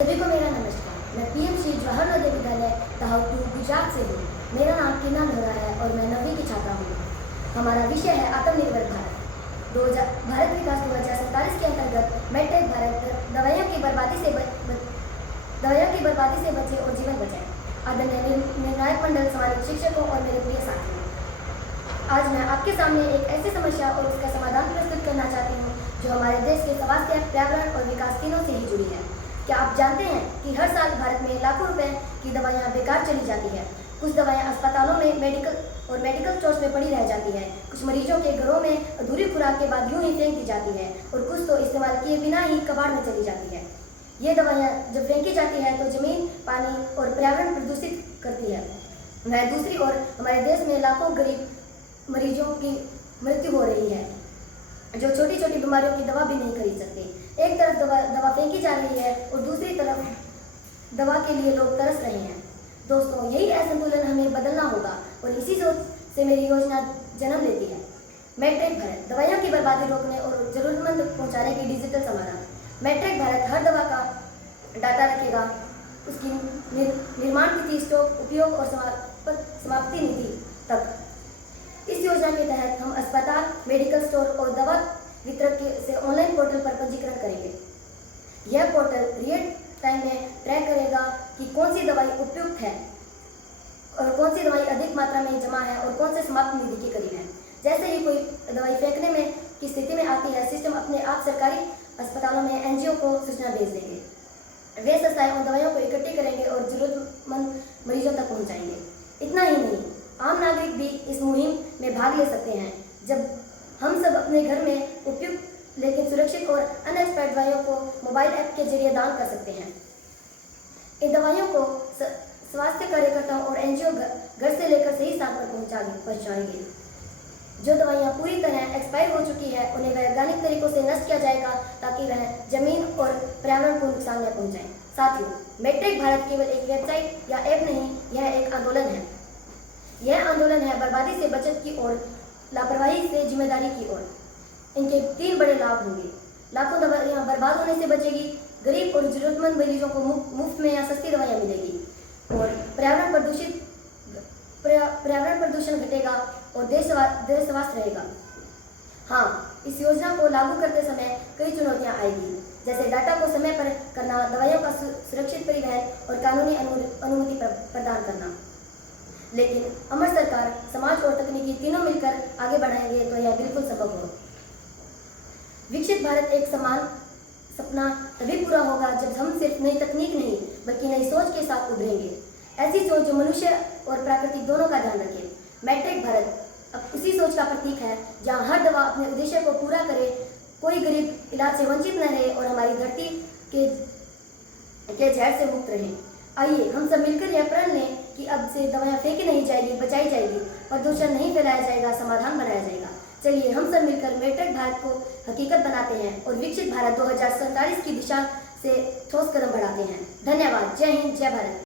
सभी को मेरा नमस्कार। मैं पीएम श्री जवाहर नवोदय विद्यालय तहसील गुजरात से हूँ। मेरा नाम टीना लोहरा है और मैं 9वीं की छात्रा हूँ। हमारा विषय है आत्मनिर्भर भारत। भारत विकास 2047 के अंतर्गत मेट्रिक भारत दवाइयों की बर्बादी से बचे और जीवन बचाए। आदरणीय निर्णायक मंडल, सम्मानित शिक्षकों और मेरे प्रिय साथियों, आज मैं आपके सामने एक ऐसी समस्या और उसका समाधान प्रस्तुत करना चाहती हूँ जो हमारे देश के स्वास्थ्य, पर्यावरण और विकास तीनों से ही जुड़ी है। क्या आप जानते हैं कि हर साल भारत में लाखों रुपए की दवाइयाँ बेकार चली जाती है? कुछ दवाइयाँ अस्पतालों में मेडिकल स्टोर्स में पड़ी रह जाती है। कुछ मरीजों के घरों में अधूरी खुराक के बाद यूं ही फेंक दी जाती है और कुछ तो इस्तेमाल किए बिना ही कबाड़ में चली जाती है। ये दवाइयाँ जब फेंकी जाती है तो जमीन, पानी और पर्यावरण प्रदूषित करती है। वह दूसरी ओर हमारे देश में लाखों गरीब मरीजों की मृत्यु हो रही है जो छोटी छोटी बीमारियों की दवा भी नहीं खरीद सकते। एक तरफ दवा फेंकी जा रही है और दूसरी तरफ दवा के लिए लोग तरस रहे हैं। दोस्तों, यही असंतुलन हमें बदलना होगा और इसी सोच से मेरी योजना जन्म लेती है। मेट्रिक भारत दवाइयों की बर्बादी रोकने और जरूरतमंद पहुंचाने की डिजिटल समाधान। मेट्रिक भारत हर दवा का डाटा रखेगा, उसकी निर्माण तिथि, स्टॉक, उपयोग और समाप्ति नीति तक। इस योजना के तहत हम अस्पताल, मेडिकल स्टोर और दवा वितरक से ऑनलाइन पोर्टल पर पंजीकरण करेंगे। यह पोर्टल रियल टाइम में ट्रैक करेगा कि कौन सी दवाई उपयुक्त है और कौन सी दवाई अधिक मात्रा में जमा है और कौन से समाप्त निधि के करीब है। जैसे ही कोई दवाई फेंकने में की स्थिति में आती है, सिस्टम अपने आप सरकारी अस्पतालों में एनजीओ को सूचना भेज देंगे। वे संस्थाएं उन दवाइयों को इकट्ठी करेंगे और जरूरतमंद मरीजों तक पहुंचाएंगे। इतना ही नहीं, आम नागरिक भी इस मुहिम में भाग ले सकते हैं। जब हम सब अपने घर में उपयुक्त लेकिन सुरक्षित और अनएक्सपायर्ड दवाइयों को मोबाइल ऐप के जरिए दान कर सकते हैं। इन दवाइयों को स्वास्थ्य कार्यकर्ताओं और एनजीओ घर से लेकर सही स्थान पर पहुंचाएंगे। जो दवाइयाँ पूरी तरह एक्सपायर हो चुकी है उन्हें वैज्ञानिक तरीकों से नष्ट किया जाएगा ताकि वह जमीन और पर्यावरण को नुकसान न पहुंचाए। साथियों, मेट्रिक भारत केवल एक वेबसाइट या ऐप नहीं, यह एक आंदोलन है। यह आंदोलन है बर्बादी से बचत की ओर, लापरवाही से जिम्मेदारी की ओर। इनके 3 बड़े लाभ होंगे। लाखों दवाइयाँ बर्बाद होने से बचेगी, गरीब और जरूरतमंद मरीजों को मुफ्त में या सस्ती दवाइयाँ मिलेगी और पर्यावरण प्रदूषण घटेगा और देश स्वस्थ रहेगा। हाँ, इस योजना को लागू करते समय कई चुनौतियाँ आएगी, जैसे डाटा को समय पर करना, दवाइयों का सुरक्षित परिवहन और कानूनी अनुमति प्रदान करना। लेकिन अमर सरकार, समाज और तकनीकी तीनों मिलकर आगे बढ़ाएंगे तो यह बिल्कुल संभव हो। विकसित भारत एक समान सपना तभी पूरा होगा जब हम सिर्फ नई तकनीक नहीं बल्कि नई सोच के साथ उभरेंगे। ऐसी सोच जो मनुष्य और प्रकृति दोनों का ध्यान रखे। मेट्रिक भारत अब उसी सोच का प्रतीक है जहाँ हर दवा अपने उद्देश्य को पूरा करे, कोई गरीब इलाज से वंचित न रहे और हमारी धरती के जहर से मुक्त रहे। आइए हम सब मिलकर यह प्रण लें कि अब से दवाइयाँ फेंकी नहीं जाएगी, बचाई जाएगी, प्रदूषण नहीं फैलाया जाएगा, समाधान बनाया जाएगा। चलिए हम सब मिलकर मेट्रिक भारत को हकीकत बनाते हैं और विकसित भारत 2047 की दिशा से ठोस कदम बढ़ाते हैं। धन्यवाद। जय हिंद, जय भारत।